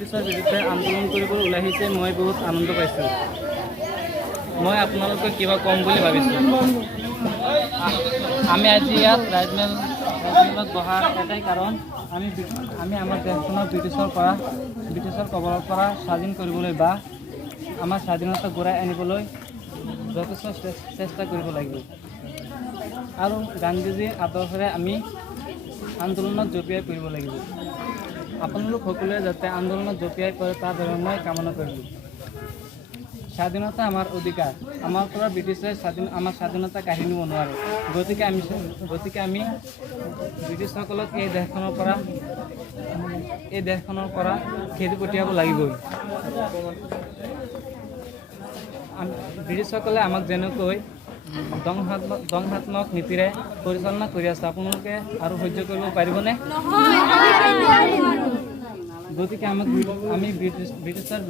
ব্ৰিটিছৰ বিৰুদ্ধে আন্দোলন কৰিবলৈ ওলাই আহিছে, মই বহুত আনন্দ পাইছোঁ। মই আপোনালোকক কিবা কম বুলি ভাবিছোঁ। আমি আজি ইয়াত ৰাজমেলত বহা এটাই কাৰণ, আমি আমাৰ দেশখনক ব্ৰিটিছৰ কবলৰ পৰা স্বাধীন কৰিবলৈ বা আমাৰ স্বাধীনতা ঘূৰাই আনিবলৈ যথেষ্ট চেষ্টা কৰিব লাগিব। আৰু গান্ধীজীৰ আদৰ্শৰে আমি আন্দোলনত জঁপিয়াই পৰিব লাগিব। আপোনালোক সকলোৱে যাতে আন্দোলনত জঁপিয়াই পৰে তাৰ বাবে মই কামনা কৰিলোঁ। স্বাধীনতা আমাৰ অধিকাৰ। আমাৰ পৰা ব্ৰিটিছে আমাৰ স্বাধীনতা কাঢ়ি নিব নোৱাৰে। গতিকে আমি ব্ৰিটিছসকলক এই দেশখনৰ পৰা খেদি পঠিয়াব লাগিবই। ব্ৰিটিছসকলে আমাক যেনেকৈ দংশাত্মক নীতিৰে পৰিচালনা কৰি আছে, আপোনালোকে আৰু সহ্য কৰিব পাৰিবনে? গতিকে আমি ব্ৰিটিছৰ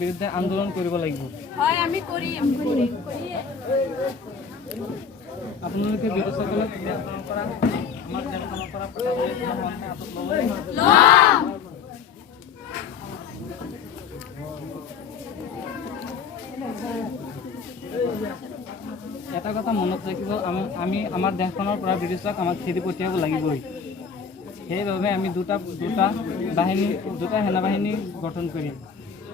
বিৰুদ্ধে আন্দোলন কৰিব লাগিব। আপোনালোকে ব্ৰিটিছসকলক আমাৰ দেশখনৰ পৰা এটা কথা মনত ৰাখিব, আমি আমাৰ দেশখনৰ পৰা ব্ৰিটিছক আমাক খেদি পঠিয়াব লাগিবই। সেইবাবে আমি দুটা সেনাবাহিনী গঠন কৰিম।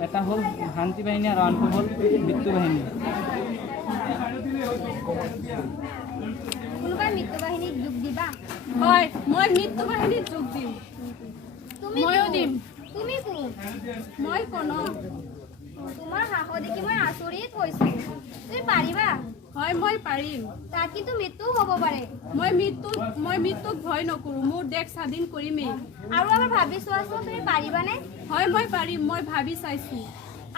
এটা হ'ল শান্তি বাহিনী আৰু আনটো হ'ল মৃত্যু বাহিনী। কোনোবাই মৃত্যু বাহিনীত যোগ দিবা? হয়, মই মৃত্যু বাহিনীত যোগ দিম। ময়ো দিম। তুমি কোন? মই কনক। তোমাৰ সাহস দেখি মই আচৰিত হৈছো। তুমি পাৰিবা? হয়, মই পাৰিম। তাত কিন্তু মৃত্যু হ'ব পাৰে। মই মৃত্যুক ভয় নকৰোঁ। মোৰ দেশ স্বাধীন কৰিমেই। আৰু এবাৰ ভাবি চোৱাচোন, তুমি পাৰিবানে? হয়, মই পাৰিম। মই ভাবি চাইছোঁ।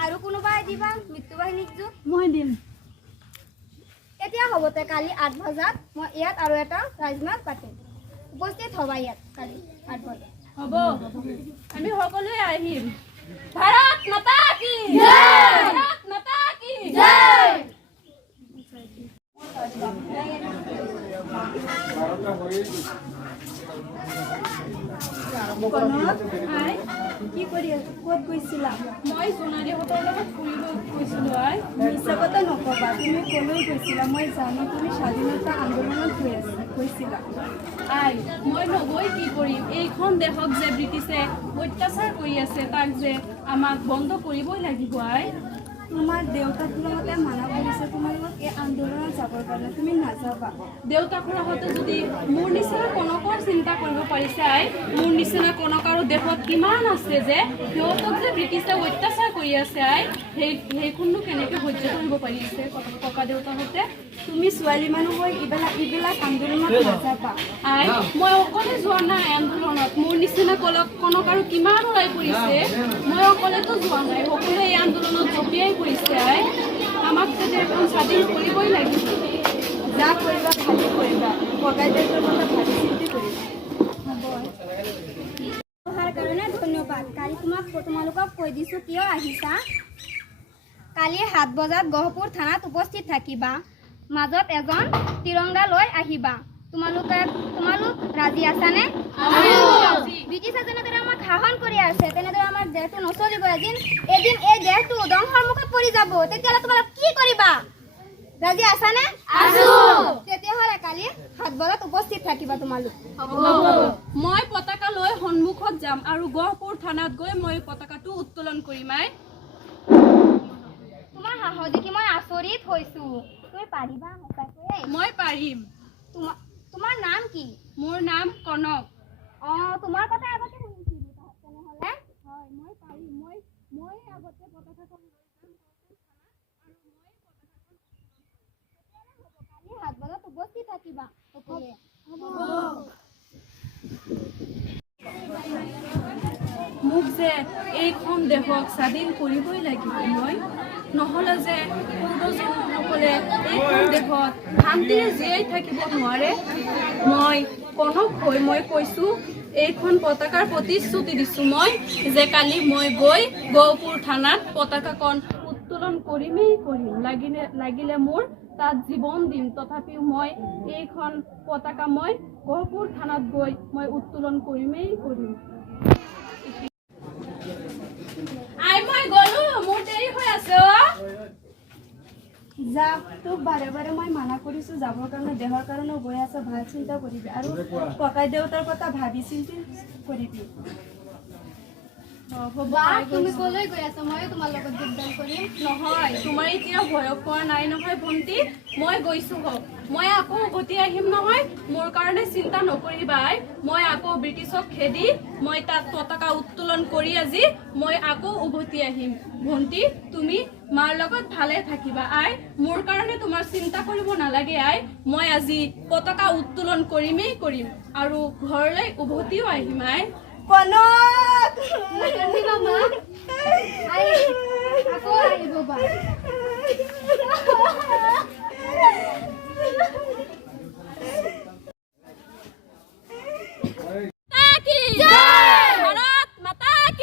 আৰু কোনোবাই দিবা মৃত্যু বাহিনীক যোগ? মই দিম। এতিয়া হ'বতে কালি 8 বজাত মই ইয়াত আৰু এটা ৰাজমেল পাতিম। উপস্থিত হ'বা ইয়াত কালি 8 বজাত। হ'ব, আমি সকলোৱে আহিম। ভাৰত মাতা কি জয়! ভাৰত মাতা কি জয়! কি কৰি আছা? ক'ত গৈছিলা? মই সোণাৰীহঁতৰ লগত ফুৰিব গৈছিলোঁ। মিছা কথা নক'বা, তুমি ক'লৈ গৈছিলা? মই জানো তুমি স্বাধীনতা আন্দোলনত গৈছিলা। মই নগৈ কি কৰিম? এইখন দেশক যে ব্ৰিটিছে অত্যাচাৰ কৰি আছে, তাক যে আমাক বন্ধ কৰিবই লাগিব। তোমাৰ দেউতাক খুৰাহঁতে মানা কৰিছে তোমালোকক এই আন্দোলনত যাবৰ কাৰণে, তুমি নাযাবা। দেউতাক খুৰাহঁতে যদি মোৰ নিচিনা কনকৰ চিন্তা কৰিব পাৰিছে, মোৰ নিচিনা কনক আৰু দেশত কিমান আছে যে সিহঁতক যে ব্ৰিটিছে অত্যাচাৰ কৰি আছে, সেইখননো কেনেকৈ সহ্য কৰিব পাৰিছে ককা দেউতাহঁতে? তুমি ছোৱালী মানুহ হৈ এইবিলাক আন্দোলনত নাযাবা। মই অকলে যোৱা নাই আন্দোলনত। মোৰ নিচিনা কনক আৰু কিমান ওলাই পৰিছে। মই অকলেতো যোৱা নাই, সকলোৱে এই আন্দোলনত জঁপিয়াই পৰিছে। আমাক যদি এখন স্বাধীন কৰিবই লাগিব। যা কৰিবা ভালেই কৰিবা, ককাই দেউতাৰ কথা ভাবি চিন্তি কৰিবা। অহাৰ কাৰণে ধন্যবাদ। কালি তোমালোকক কৈ দিছোঁ কিয় আহিছা। কালি 7 বজাত গহপুৰ থানাত উপস্থিত থাকিবা। মাজত এজন তিৰংগা লৈ আহিবা। তোমালোক ৰাজি আছানে? ব্ৰিটিছে যেনেদৰে আমাক শাসন কৰি আছে, তেনেদৰে আমাৰ দেশটো নচলিব। এদিন এই দেশটো ধ্বংসৰ মুখত পৰি যাব। তেতিয়াহ'লে তোমালোক কি কৰিবা? ৰাজি আছানে? তেতিয়াহ'লে কালি 7 বজাত উপস্থিত থাকিবা তোমালোক। মই পতাকা লৈ সন্মুখত যাম আৰু গহপুৰ থানাত গৈ মই পতাকাটো উত্তোলন কৰিম। তোমাৰ সাহস দেখি মই আচৰিত হৈছো। তুমি পাৰিবা সঁচাকৈ? মই পাৰিম। তোমাৰ নাম কি? মোৰ নাম কনক। তোমাৰ কথা আগতে শুনিছিলো। তেনেহ'লে হয়, মই পাৰিম। মই আগতে পতাকাখন লৈ যাম আৰু মই কালি 7 বজাত উপস্থিত থাকিবা সকলোৱে। মোক যে এইখন দেশক স্বাধীন কৰিবই লাগিব। নহ'লে যে পূৰ্বজসকলে এইখন দেশত শান্তিৰে জীয়াই থাকিব নোৱাৰে। মই কনক হৈ মই কৈছোঁ, এইখন পতাকাৰ প্ৰতিশ্ৰুতি দিছোঁ মই যে কালি মই গৈ গহপুৰ থানাত পতাকাখন উত্তোলন কৰিমেই কৰিম। লাগিলে মোৰ তাত জীৱন দিম, তথাপিও মই এইখন পতাকা মই গহপুৰ থানাত গৈ মই উত্তোলন কৰিমেই কৰিম। যা তোক বাৰে বাৰে মই মানা কৰিছোঁ যাবৰ কাৰণে দেহৰ কাৰণে গৈ আছ ভাল চিন্তা কৰিবি আৰু ককাই দেউতাৰ কথা ভাবি চিন্তি কৰিবি তুমি কলৈ গৈ আছা ময়ো তোমাৰ লগত যোগদান কৰিম নহয় তোমাৰ এতিয়া বয়স হোৱা নাই নহয় ভণ্টি মই গৈছোঁ হওক মই আকৌ উভতি আহিম নহয় মোৰ কাৰণে চিন্তা নকৰিবাই মই আকৌ ব্ৰিটিছক খেদি মই তাত পতাকা উত্তোলন কৰি আজি মই আকৌ উভতি আহিম ভণ্টি তুমি মাৰ লগত ভালে থাকিবা আই মোৰ কাৰণে তোমাৰ চিন্তা কৰিব নালাগে আই মই আজি পতাকা উত্তোলন কৰিমেই কৰিম আৰু ঘৰলৈ উভতিও আহিম আই কনক মা আকৌ আহিব বা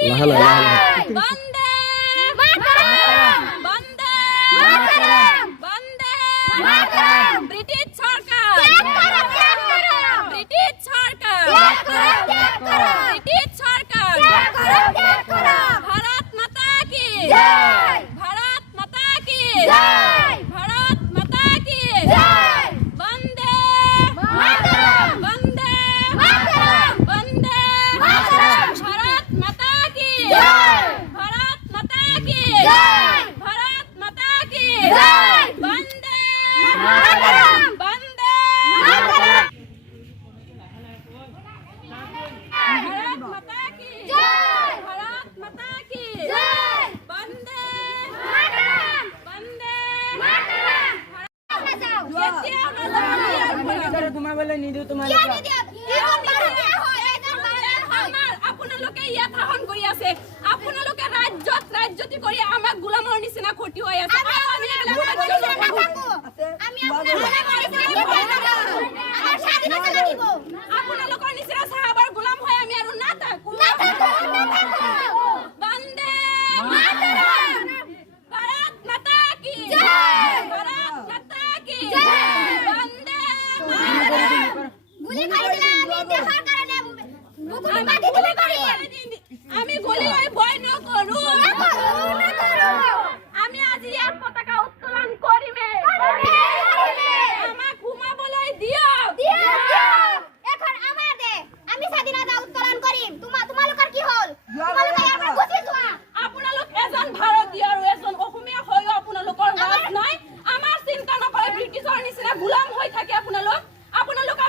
লাহে লাহে বন্দে মাতৰম বন্দে মাতৰম বন্দে মাতৰম ব্রিটিশ সরকার ব্রিটিশ সরকার ব্রিটিশ সরকার ভারত মাতা কি জয় ভারত মাতা কি জয় ভারত মাতা কি জয় বন্দে মাতরম বন্দে মাতরম বন্দে মাতরম ভারত মাতা কি জয় ভারত মাতা কি জয় ভারত মাতা কি জয় বন্দে মাতরম বন্দে মাতরম भारत माता की जय भारत माता की जय वंदे मातरम वंदे मातरम তোমাৰ বোলে নিদিওঁ তোমাৰ আপোনালোকে ইয়াত শাসন কৰি আছে আপোনালোকে ৰাজ্যতি কৰি আমাক গোলামৰ নিচিনা খটি হৈ আছে আপোনালোকৰ নিচিনা চাহাবাৰ গোলাম হৈ আমি আৰু নাথাকো বন্দে মাতৰম ভাৰত মাতা কি জয় ভাৰত মাতা কি জয় বন্দে মাতৰম গুলি খাইছিলা আমি দেহৰ কাৰণে বুকুৰ বান্ধি দিলে আমি গুলি হৈ ভয় নকৰো আমি আজি ইয়াত পতাকা উত্তোলন কৰিমে আমাক ঘুমাবলৈ দিয়ক এখন আমাৰ দে আমি স্বাধীনতা উত্তোলন কৰিম তোমালোকৰ কি হ'ল তোমালোকে ইয়াৰ পৰা গুচি যোৱা আপোনালোক এজন ভাৰতীয় আৰু এজন অসমীয়া হৈ আপোনালোকৰ লাজ নাই আমাৰ চিন্তা নকৰে ব্ৰিটিছৰ নিচিনা গোলাম হৈ থাকে আপোনালোক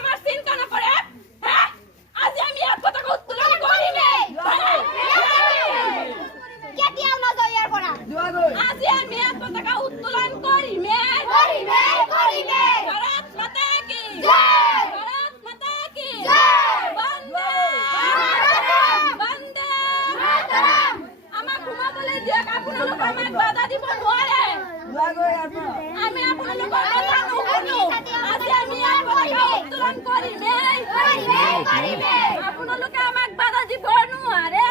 আমাৰ চিন্তা নকৰে আজি আমি ইয়াত পতাকা উত্তোলন কৰিমে কেতিয়াও নাযাওঁ ইয়াৰ পৰা আজি আমি ইয়াত পতাকা উত্তোলন কৰিমে ভাৰত মাতা কি জয় ভাৰত মাতা কি জয় বন্দে মাতৰম বন্দে মাতৰম আমাক ঘুমাবলৈ দিয়ক আপোনালোক আমাক বাধা দিব নোৱাৰে আমি আপোনালোকৰ কথা নুশুনো আজি আমি ইয়াত পতাকা উত্তোলন কৰিমে আপোনালোকে আমাক বাধা দিব নোৱাৰে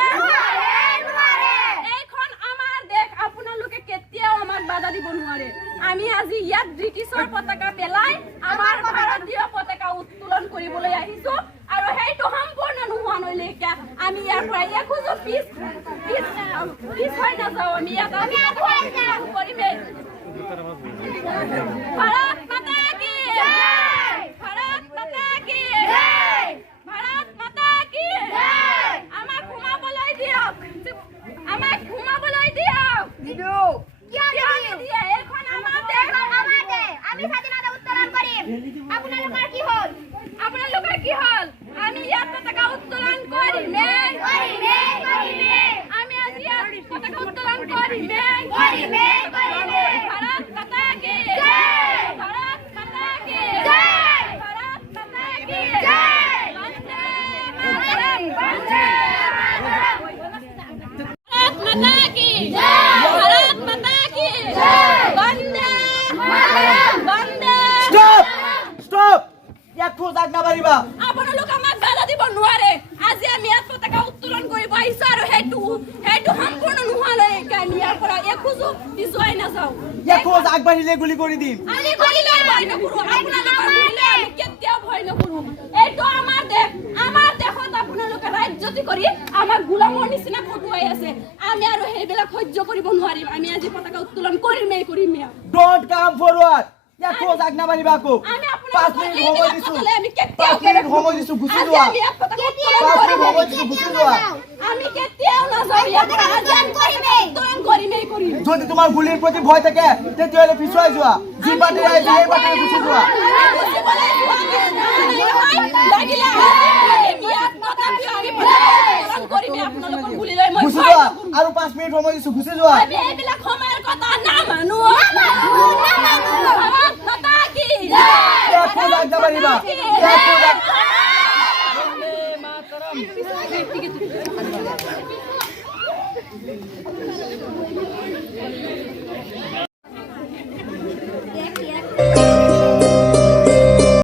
এইখন আমাৰ দেশ আপোনালোকে কেতিয়াও আমাক বাধা দিব নোৱাৰে আমি আজি ইয়াত ব্ৰিটিছৰ পতাকা পেলাই আমাৰ ভাৰতীয় পতাকা উত্তোলন কৰিবলৈ আহিছো আৰু সেইটো সম্পূৰ্ণ নোহোৱা নলৈকে আমি ইয়াৰ পৰা এখোজো পিছ হৈ নাযাওঁ আমি ইয়াত কৰিমে ভাৰত মাতা কি জয় ভাৰত মাতা কি জয় ভাৰত মাতা কি জয় আমাক ঘুমাবলৈ দিয়ক কিয় নিদিয়ে এইখন আমাৰ দেশ আমি স্বাধীনতা উত্তোলন কৰিম আপোনালোকৰ কি হ'ল আমি ইয়াত পতাকা উত্তোলন কৰিমে আমি আজি ইয়াত পতাকা উত্তোলন কৰিমে ভাৰত মাতা কি জয় ভাৰত মাতা কি জয় ভাৰত মাতা কি জয় বন্দে মাতৰম বন্দে মাতৰম ভাৰত মাতা কি জয় ভাৰত মাতা কি জয় বন্দে মাতৰম বন্দে স্টপ ইয়াত খোজ আগ নাবাঢ়িবা আপোনালোক আমাক বাধা দিব নোৱাৰে আজি আমি ইয়াত পতাকা উত্তোলন কৰিব আহিছো আৰু সেইটো সম্পূৰ্ণ নোহোৱালৈকে আমি ইয়াৰ পৰা এখোজো পিছুৱাই নাযাওঁ ইয়াত খোজ আগবাঢ়িলে গুলি কৰি দিম আমি গুলিলৈ ভয় নকৰো আপোনালোকৰ গুলিলৈ আমি কেতিয়াও ভয় নকৰো এইটো আমাৰ দেশ আমাৰ দেশত আপোনালোকে ৰাজ্য বেজ্জতি কৰি আমাক গোলামৰ নিচিনা খটুৱাই আছে আমি আৰু সেইবিলাক সহ্য কৰিব নোৱাৰিম আমি আজি পতাকা উত্তোলন কৰিমেই ডোন্ট কাম ফৰৱাৰ্ড ইয়াত খোজ আগনা বাঢ়িবা আকৌ আমি 5 মিনিট সময় দিছো আমি কেতিয়াও 5 মিনিট সময় দিছো গুচি যোৱা 5 মিনিট সময় দিছো গুচি যোৱা আমি কেতিয়াও নাযাওঁ ইয়াত উত্তোলন কৰিমেই যদি তোমাৰ গুলিৰ প্ৰতি ভয় থাকে তেতিয়াহ'লে পিছুৱাই যোৱা যি পাৰ্টি আহিছে সেই পাৰ্টি গুচি যোৱা গুচি যোৱা আৰু 5 মিনিট সময় দিছো গুচি যোৱা এইবিলাক সময়ৰ কথা নামানো ইয়াত খোজ আগনা বাঢ়িবা বন্দে মাতৰম